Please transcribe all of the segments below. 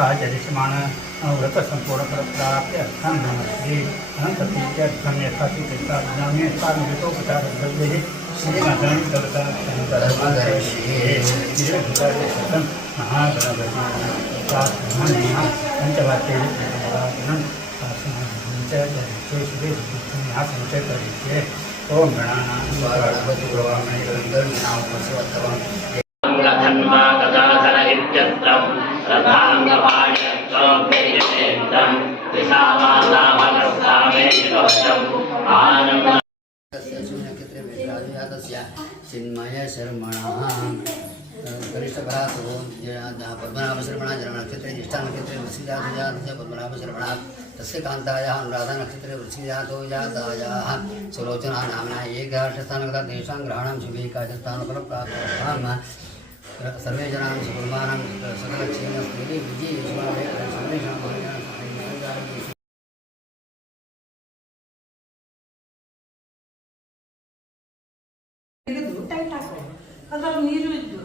आचरिष्यमाण व्रत संपूर्ण प्राप्त्यर्थं नमस्ते अनंततीर्थं यथाचितोपचार श्रीमदं पंचवाक्य ओम गदाधर इत्यत्रं रथाङ्गपाण्यत्वं चिन्मय शर्मणः कनिष्ठभ्रातु पद्मनाभशर्मणः जन्मनक्षत्रे ज्येष्ठानक्षत्रे वृश्चिकजातस्य पद्मनाभशर्मणः तस्य कान्तायाः अनुराधानक्षत्रे वृश्चिकजातो जातायाः सुलोचना नाम्ना एकस्थानगता तेषां ग्रहणं शुभेकाचस्थानफलप्राप्तां सर्वे जनां सुकुर्माणां सकलक्षेमस्त्रीः विजयेश्वराय सर्वेषां ನೀರು ಇದ್ದು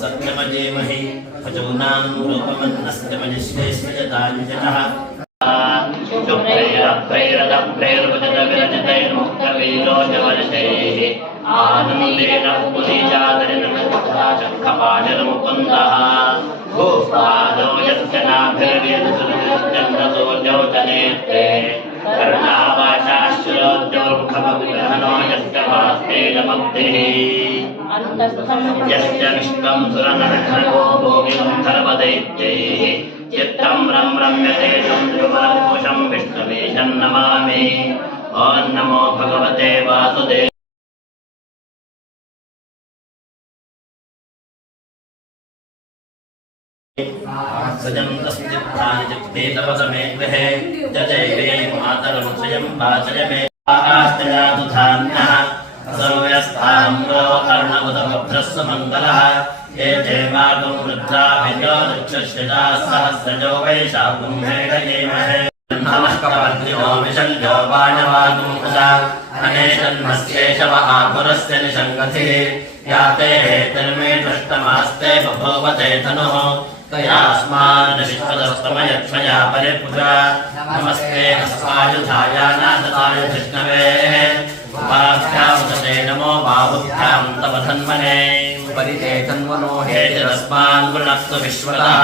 सत्यमजेमहि भजोनां रूपमन्नस्तमनिश्वेश्वजताञ्जनः शुभ्रैरभ्रैरदभ्रैर्वचतविरचितैर्मुक्तवीरोजवर्षैः आनन्देन पुनीचादनमुकुन्दः भूपादो यज्जनाभिर्वेदसुरश्चन्द्रसोऽजौतनेत्रे कर्णावाचाश्चरोद्योमुखमग्रहणो यस्य वास्तेजमब्धिः यश्च विश्वं सुरनरखर्गो भोगिमन्थर्वदैत्यैः चित्तं रम्यते चन्द्रबलभूषं विष्णुवेशं नमामि। ॐ नमो भगवते वासुदेवाय। सजं तस्तित्थानि जगते तपसमे गृहे जजैवे मातरं स्वयं वाचय मे आकाशयातु धान्यः सर्वस्ताम्रो कर्णवदभद्रस्य मङ्गलः ये जयमागं वृद्धाभिर्यो दक्षश्रिता सहस्रजो वैशाखं हेडयेमहे नमः कपर्दिनो विशल्यो वाणवागं उदा अनेशन्मस्येषव आपुरस्य निषङ्गतिः याते हेतिर्मे दृष्टमास्ते बभूवते धनुः तयास्मान्निष्पदस्तमयत्मया परिपुजा नमस्ते अस्मायुधायानादतायुधिष्णवे उपाभ्यामुदते नमो बाहुभ्यां तव धन्वने परिते तन्वनो हेतिरस्मान् वृणस्तु विश्वतः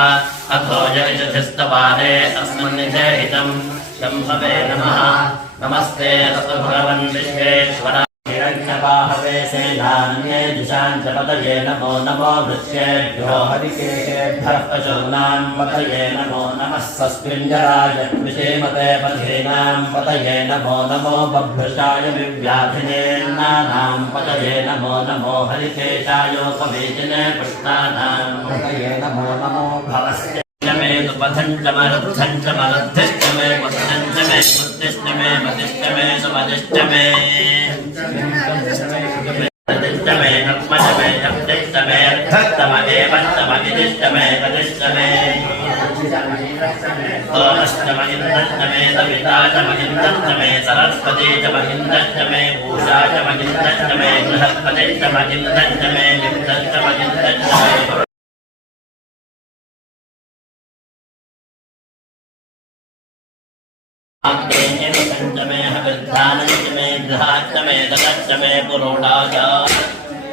अथो यजधिस्तपादे अस्मन्निधेहितं शम्भवे नमः नमस्ते ततु भगवन् विश्वेश्वर हिरण्यबाहवे सेनान्ये दिशाञ्चपतये नमो नमो वृक्षेभ्यो हरिकेशेभ्यः पशूनां पतये नमो नमः सस्मिञ्जराय विषेमते पथीनां पतये नमो नमो बभ्रशाय विव्याधिनेन्नानां पतये नमो नमो हरिकेशायोपवेजिने पुष्टानां पतये नमो नमो भवस्य मे तुपथञ्च मरद्धश्च मे पुत्रञ्च मे पुत्तिश्च मे मतिश्च मे सुमतिश्च मे तदिश्च मे नक्मश्च मे जप्तिश्च मे अर्थस्तमदेवश्च मगिदिश्च मे पदिश्च मे सोमश्च मगिन्दश्च मे सविता च मगिन्दश्च मे सरस्वती च मगिन्दश्च मे पूषा च मगिन्दश्च मे बृहस्पतिश्च मगिन्दश्च मे विन्दश्च मगिन्दश्च मे पंचमे हविर्धानञ्च मे गृहाच्च मे दलच्च मे पुरोडाय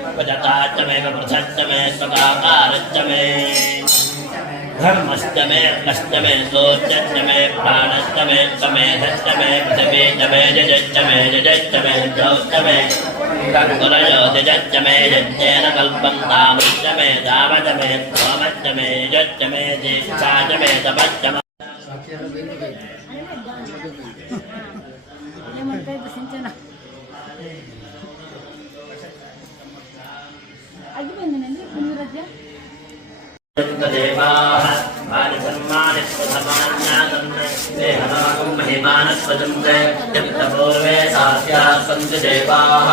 उपजताच्च मे प्रपृथच्च मे स्वकाकारच्च मे धर्मश्च मे कश्च मे सोच्च मे प्राणश्च मे समेधश्च मे पृथिवी च मे जजश्च मे जौश्च मे कर्कुरयो जजश्च मे यज्ञेन कल्पन्तामुश्च मे दावच मे त्वमच्च मे यज्च मे दीक्षा च मे तपश्च मे ಸಿಂಚನ ಆಗಿ ಬಂದೇನೆ ಅಂದ್ರೆ देवाः मानसन्मानिस्वधमान्यासन्देहनागं महिमानस्वजन्ते यत्तपूर्वे सास्याः सन्ति देवाः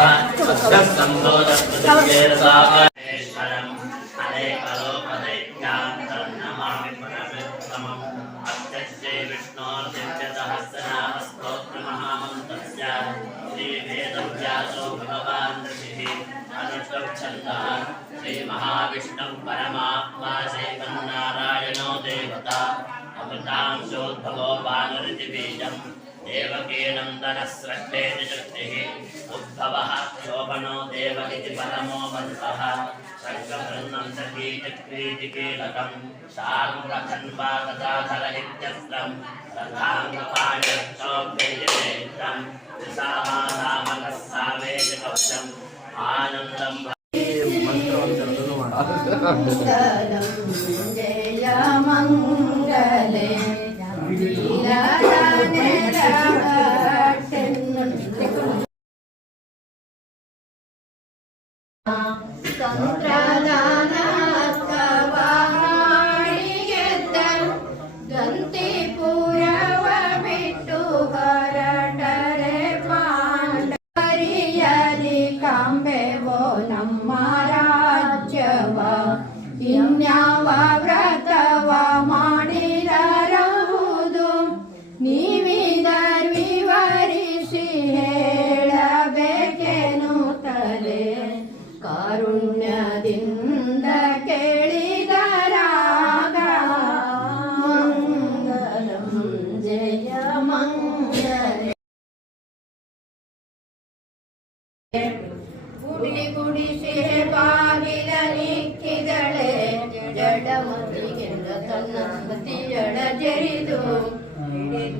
सम्बोधस्पतिर्वेदसाः नमामि परमेत्तमम् अत्यस्यै विष्णोर्दिव्यसहस्रनामस्तोत्रमहामन्त्रस्य श्रीवेदव्यासो भगवान् ऋषिः अनुष्टुप्छन्दः श्रीमहाविष्णुं परमात्मा श्रीमन्नारायणो देवता अमृतांशोद्भवो भानुरिति बीजम् देवकीनन्दनः स्रष्टेति शक्तिः उद्भवः शोभनो देव इति परमो मन्त्रः शङ्खवृन्नं सकीचक्रीतिकीलकं शार्ङ्गखण्वागदाधर इत्यस्त्रं रथाङ्गपाणिक्षोभ्यैर्वेत्रं विसामाधामकः सावेशकवचम् आनन्दं जय मंगले ಗಂತಿ ಪುರವ ಬಿಟ್ಟು ಹೊರಟರೆ ಪಾಂಡವರಿಯಲಿ ಕಾಂಬೆವೋ ನಮ್ಮ ರಾಜ್ಯವ ಇನ್ಯಾವ ವ್ರತವ ಮಾಡಿರಬಹುದು ನೀವಿದರ್ ವಿವರಿಸಿ ಹೇಳಬೇಕೇನು ತಲೆ ಕಾರುಣ್ಯದಿಂದ ಕೇಳಿದರಾಗ ಮಂಗಲಂ ಜಯ ಮಂಗಲ ಗುಡಿ ಗುಡಿಸಿ ಬಾಗಿಲ ನಿಕ್ಕಿದಳೆ ಜಡಮತಿಗೆಂದ ತನ್ನ ಮತಿಯಳ ಜರಿದು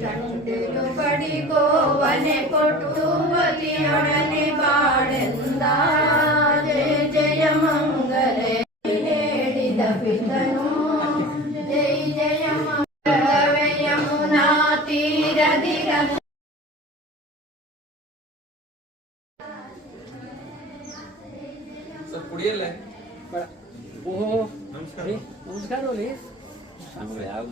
ತಂಡಿಲು ಬಡಿಗೋವನೆ ಕೊಟ್ಟು ಮತಿಯೊಡನೆ ಬಾಳೆಂದ ಜಯ ಜಯ ಮಂಗಲೆ ಹೇಳಿದ ಪಿತನು ಜಯ ಜಯ ಮಂಗಲವೇ ಯಮುನಾ ತೀರದಿರ ಕುಡಿಯಲ್ಲ ನಮಸ್ಕಾರ ಒಲಿ ಯಾವ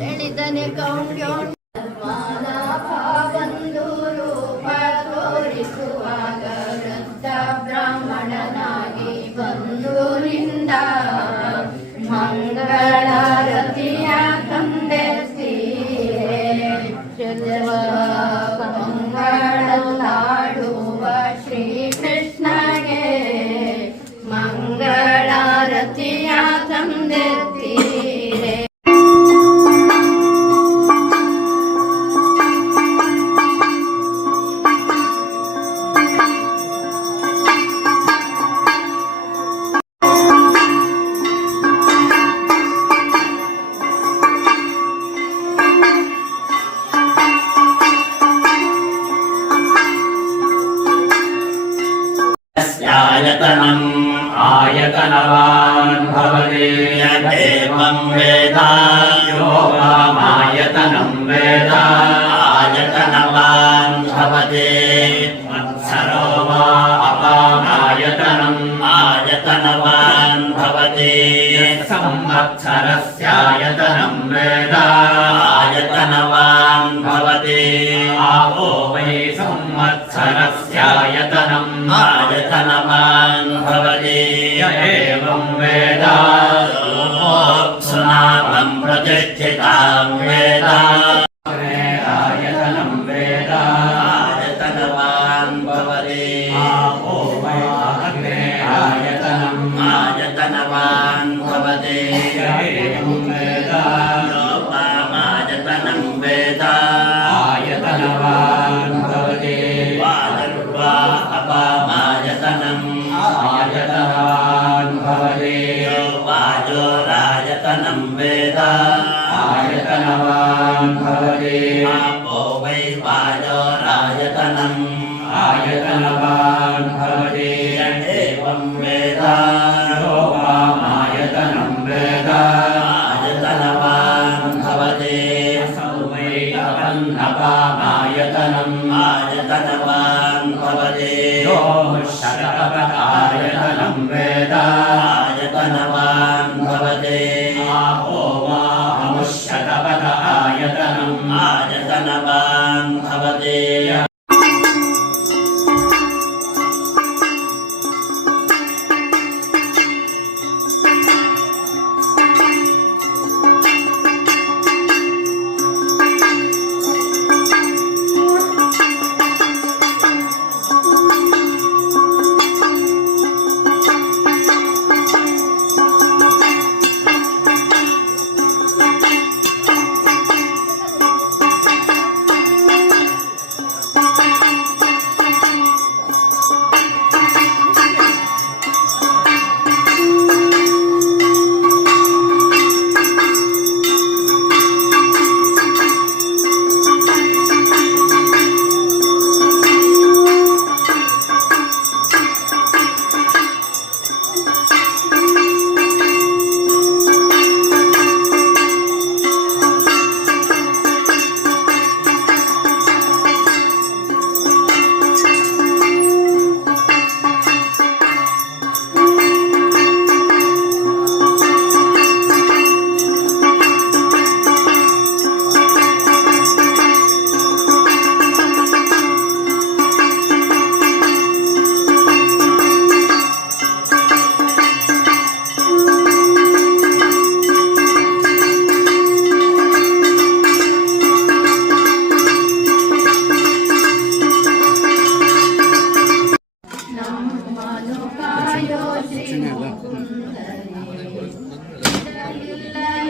ಹೇಳಿದನೆ ಕೌಂಡ್ಯೋಣ ಬಂದು ರೂಪ ತೋರಿಸುವಾಗ ವೃದ್ಧ ಬ್ರಾಹ್ಮಣನಾಗಿ ಬಂದು ನಿಂದ ಮಂಗಳಾರತಿಯ ತಂದೆ ಮಂಗಳಾಡುವ ಶ್ರೀಕೃಷ್ಣಗೆ ಮಂಗಳಾರತಿಯ ತಂದೆ आयतनम् आयतनवान् भवति यदेवं वेद यो वामायतनं वेद आयतनवान् भवति मत्सरो वा अपामायतनम् आयतनवान् भवति संवत्सरस्यायतनं वेद आयतनवान् भवति आवो वै संवत्सरस्यायतनम् आयतनवान् भवति य एवं वेद सुनामं प्रतिष्ठितां वेद आयतनं वेद आयतनवान् भवति आवो वै आयतनम् आयतनवान् भवति य एवं वेद योपामायतनं वेद आयतनवान् भवति वाजर्वा अपामायतनम् आयतनवान् भवति वाजोरायतनं वेद आयतनवान् भवति आपो वै वाजोरायतनम् आयतनवान् भवति यो शतपथायतनं वेद आयतनवान् भवति आपो वा अमुष्यतपथ आयतनम् आयतनवान् भवति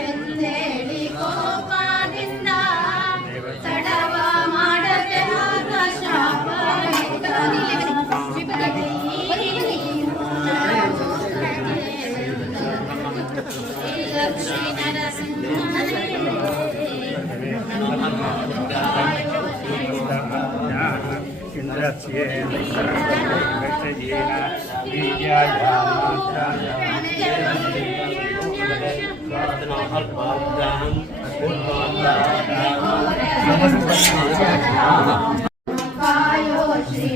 ಎಂದೇಳಿ ಕೋಪದಿಂದ ತಡವ ಮಾಡದೆ ಆದ ಶಾಪ ಲಕ್ಷ್ಮೀ ನರಸಿಂಹನೇ ಇಂದ್ರಸ್ಯೇನ ಸರ್ವಭೂತಯೇನ ವಿದ್ಯಾಯಾಮಾತ್ರಾಯ ಕಾಯೋ ಶ್ರೀ